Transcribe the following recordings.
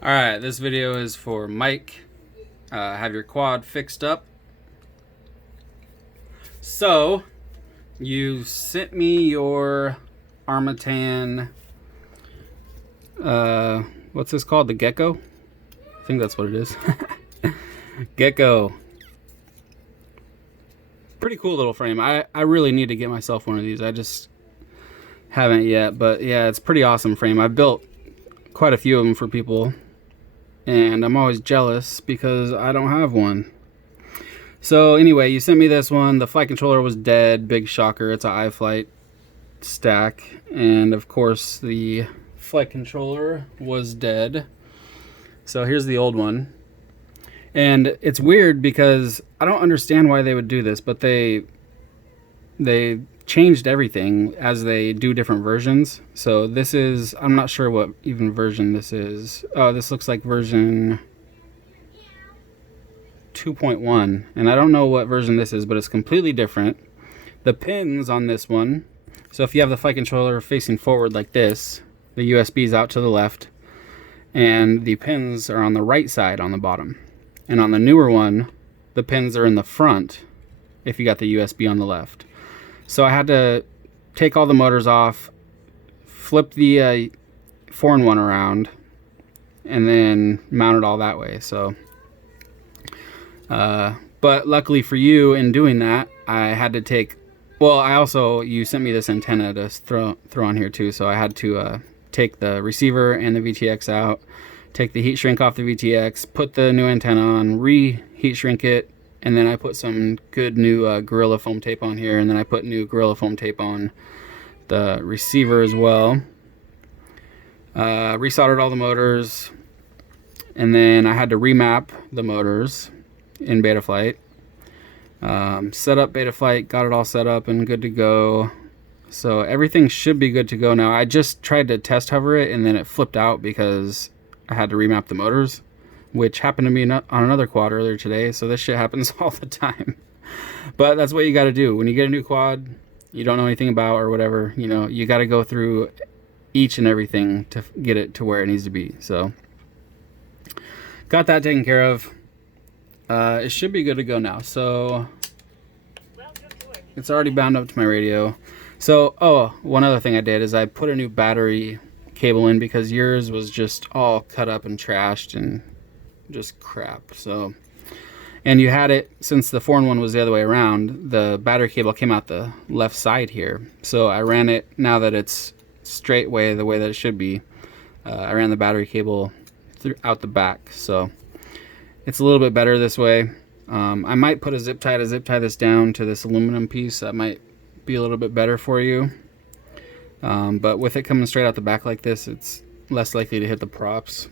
Alright, this video is for Mike. Have your quad fixed up. So, you sent me your Armatan, what's this called? The Gecko? I think that's what it is. Gecko. Pretty cool little frame. I really need to get myself one of these. I just haven't yet, but yeah, it's a pretty awesome frame. I've built quite a few of them for people, and I'm always jealous because I don't have one. So anyway, you sent me this one. The flight controller was dead. Big shocker. It's an iFlight stack, and of course the flight controller was dead. So here's the old one. And it's weird because I don't understand why they would do this, but they changed everything as they do different versions. So this is, I'm not sure what even version this is. Oh, this looks like version 2.1, and I don't know what version this is, but it's completely different. The pins on this one, so if you have the flight controller facing forward like this, the USB is out to the left, and the pins are on the right side on the bottom. And on the newer one, the pins are in the front if you got the USB on the left. So I had to take all the motors off, flip the 4-in-1 around, and then mount it all that way. So, but luckily for you, in doing that, I had to take, well, I also, you sent me this antenna to throw on here too, so I had to take the receiver and the VTX out, take the heat shrink off the VTX, put the new antenna on, re-heat shrink it, and then I put some good new Gorilla foam tape on here, and then I put new Gorilla foam tape on the receiver as well. Resoldered all the motors, and then I had to remap the motors in Betaflight. Set up Betaflight, got it all set up and good to go. So everything should be good to go now. I just tried to test hover it, and then it flipped out because I had to remap the motors, which happened to me on another quad earlier today. So this shit happens all the time. But that's what you got to do when you get a new quad you don't know anything about or whatever. You know, you got to go through each and everything to get it to where it needs to be. So got that taken care of. It should be good to go now. So it's already bound up to my radio. So, oh, one other thing I did is I put a new battery cable in because yours was just all cut up and trashed and just crap. So, and you had it, since the 4-in-1 was the other way around, the battery cable came out the left side here. So I ran it, now that it's straight way, the way that it should be, I ran the battery cable out the back. So it's a little bit better this way. I might put a zip tie to zip tie this down to this aluminum piece. That might be a little bit better for you. But with it coming straight out the back like this, it's less likely to hit the props.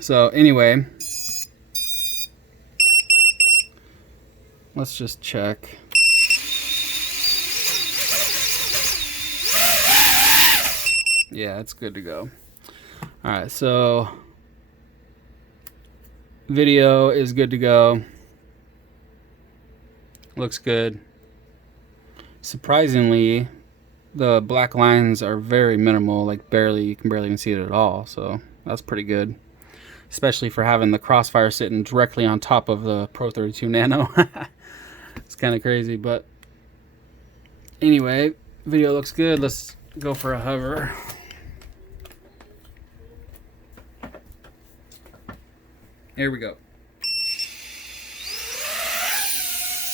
So anyway, let's just check. Yeah, it's good to go. Alright, so video is good to go. Looks good. Surprisingly, the black lines are very minimal, like barely, you can barely even see it at all, so that's pretty good. Especially for having the Crossfire sitting directly on top of the Pro 32 Nano. It's kind of crazy, but anyway, video looks good. Let's go for a hover. Here we go.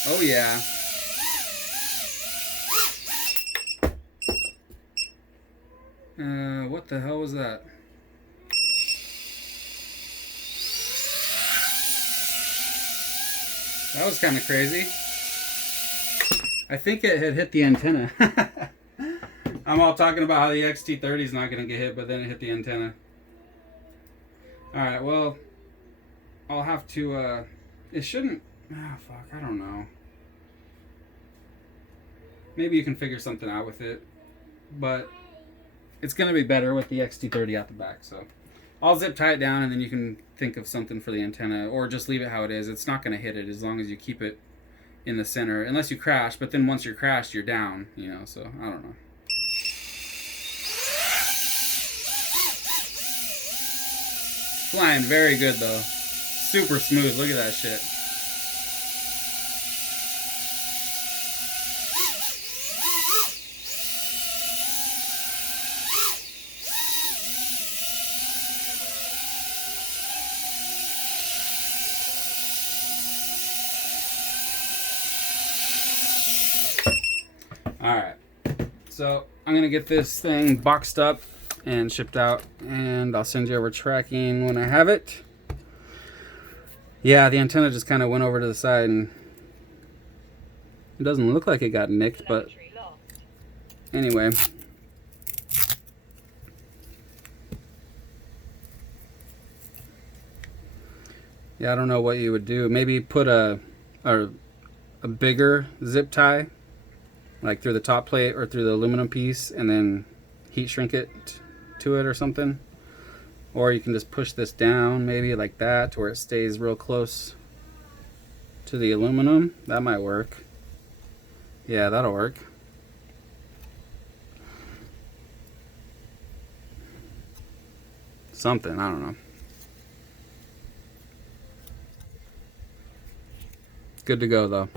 Oh yeah. What the hell was that? That was kind of crazy. I think it had hit the antenna. I'm all talking about how the XT30 is not going to get hit, but then it hit the antenna. Alright, well, I'll have to, it shouldn't, fuck, I don't know. Maybe you can figure something out with it, but it's going to be better with the XT30 out the back, so I'll zip tie it down and then you can think of something for the antenna, or just leave it how it is. It's not going to hit it as long as you keep it in the center, unless you crash, but then once you're crashed, you're down, you know, so I don't know. Flying very good though. Super smooth. Look at that shit. Alright, so I'm going to get this thing boxed up and shipped out, and I'll send you over tracking when I have it. Yeah, the antenna just kind of went over to the side, and it doesn't look like it got nicked, but anyway. Yeah, I don't know what you would do. Maybe put a bigger zip tie, like through the top plate or through the aluminum piece, and then heat shrink it to it or something. Or you can just push this down maybe like that to where it stays real close to the aluminum. That might work. Yeah, that'll work. Something, I don't know. Good to go though.